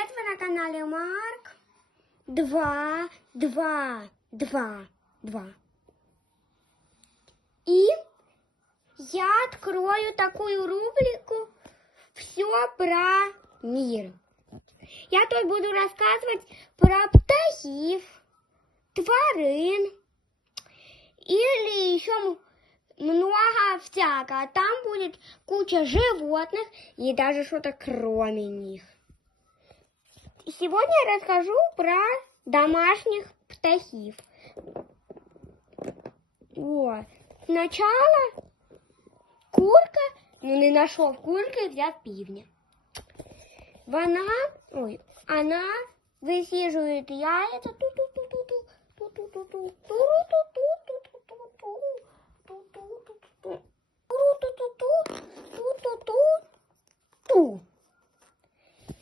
привет! Вы на канале Марк 22222. И я открою такую рубрику «Все про мир». Я тут буду рассказывать про птахов, тварин или еще много всякого. Там будет куча животных и даже что-то кроме них. Сегодня я расскажу про домашних птахов. Вот. Сначала курка, не нашел курка и взял пивня. Она высиживает яйца.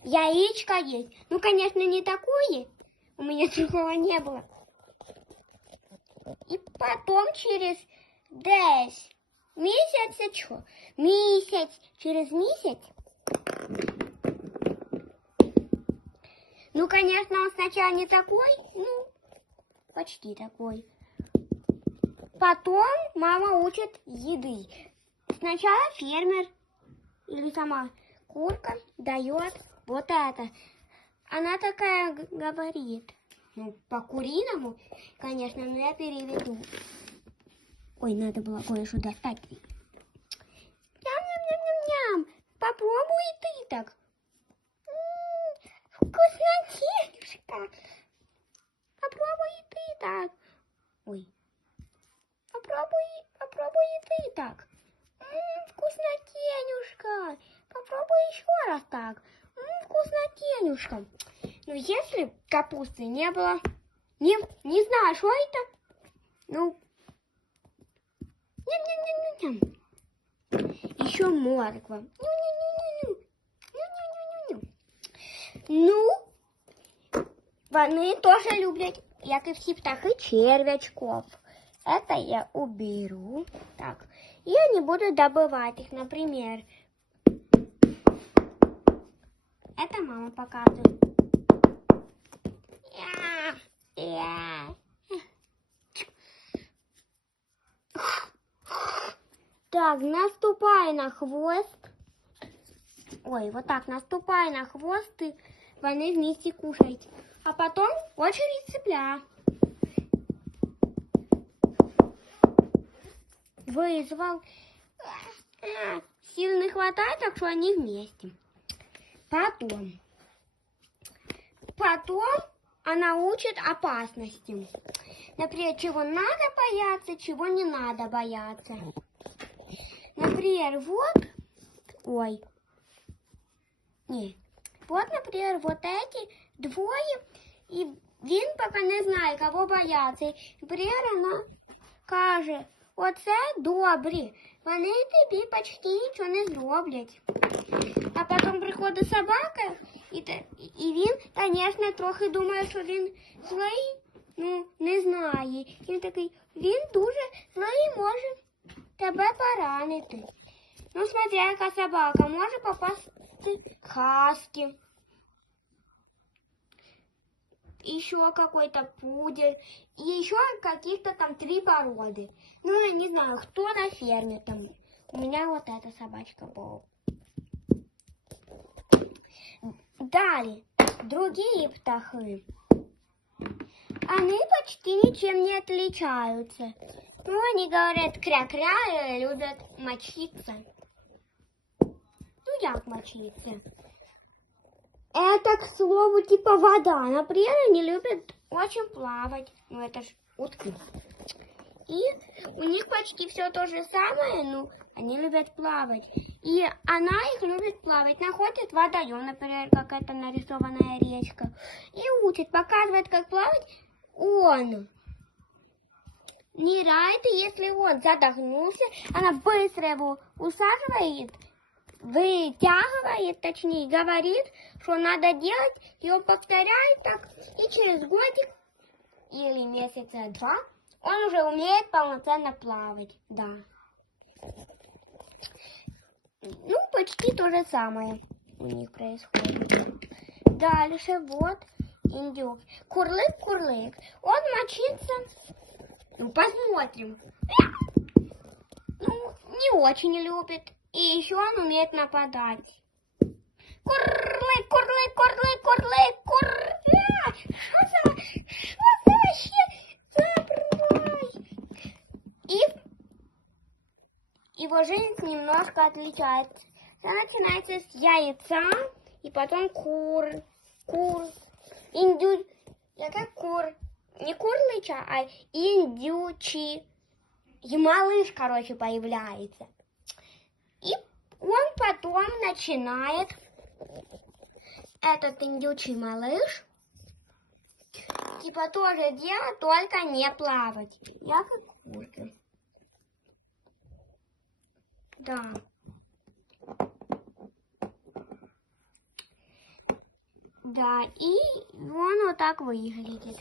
Яичко есть. Ну, конечно, не такое. У меня такого не было. И потом через 10 месяцев, через месяц. Ну, конечно, он сначала не такой, почти такой. Потом мама учит еды. Сначала фермер или сама курка дает вот это. Она такая говорит. По-куриному, конечно, но я переведу. Ой, надо было кое-что достать. Ням-ням-ням-ням-ням. Попробуй и ты так. Вкуснотенюшка. Попробуй и ты так. Ой. Попробуй и ты так. Вкуснотенюшка. Попробуй еще раз так. Вкуснотенюшка. Но если капусты не было, не знаю, что это. Ням-ням-ням-ням-ням. Еще морква. Вони тоже люблять, як і всі птахи, червячков. Это я уберу. Так. И они будут добывать их, например. Это мама показывает. Так, наступай на хвост. Ой, вот так, наступай на хвост, и вони вместе кушают. А потом очередь цыпля. Вызвал. Сил не хватает, так что они вместе. Потом она учит опасности. Например, чего надо бояться, чего не надо бояться. Например, например, вот эти двое, и він пока не знає, кого бояться. Например, она каже, оце добрі, вони тобі почти нічого не зроблять. А потім приходить собака, і він, звісно, трохи думає, що він злий, не знає. Він такий, він дуже злий, може тебе поранити. Смотри, яка собака, може попасти хаски. Еще какой-то пудель, и еще каких-то там 3 породы. Я не знаю, кто на ферме там. У меня вот эта собачка была. Далее, другие птахи. Они почти ничем не отличаются. Они говорят кря-кря и любят мочиться. Як мочиться? Это, к слову, типа вода. Например, они любят очень плавать. Это ж утки. И у них почти все то же самое, они любят плавать. И она их любит плавать. Находит водоем, например, какая-то нарисованная речка. И учит, показывает, как плавать. Он ныряет, и если он задохнулся, она быстро его усаживает, вытягивает, точнее, говорит, что надо делать, и он повторяет так, и через годик или месяца 2 он уже умеет полноценно плавать, да. Почти то же самое у них происходит. дальше вот индюк. Курлык-курлык. Он мочится. Ну, посмотрим. Ну, не очень любит. И еще он умеет нападать. Курлык, курлык, курлык, курлык, курлык. Что за вообще за И его жизнь немножко отличается. Она начинается с яйца, и потом не курлыча, а индючи. И малыш, короче, появляется. И он потом начинает, этот индючий малыш, типа тоже делать, только не плавать. Я как курка. Да. Да, и он вот так выглядит.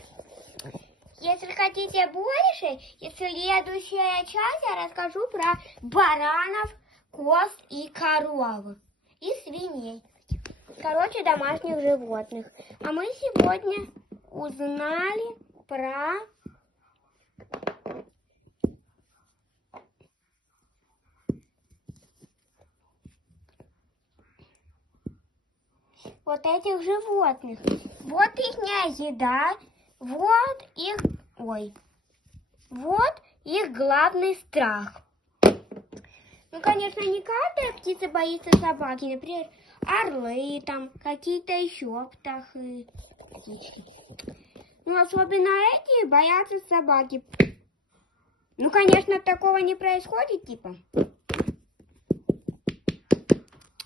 Если хотите больше, и в следующая часть я расскажу про баранов, коз и коров. И свиней. Короче, домашних животных. А мы сегодня узнали про вот этих животных. Вот их еда, вот их, вот их главный страх. Ну, конечно, не каждая птица боится собаки. Например, орлы, там, какие-то еще птахи, птички. Ну, особенно эти боятся собаки. Ну, конечно, такого не происходит, типа.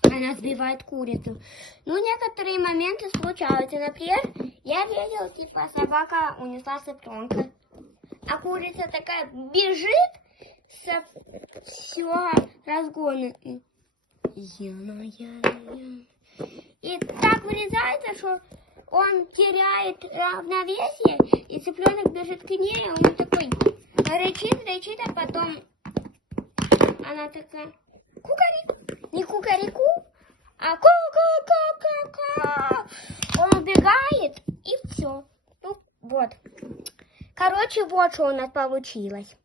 Она сбивает курицу. Ну, некоторые моменты случаются. Например, я видела, типа, собака унесла цыпленка. А курица такая бежит со всего разгона. И так вырезается, что он теряет равновесие, и цыпленок бежит к ней, он такой рычит, а потом она такая кукари. Не кукарику, а ку-ку-ку-ку-ку. Он убегает, и все. Ну, вот. Короче, вот что у нас получилось.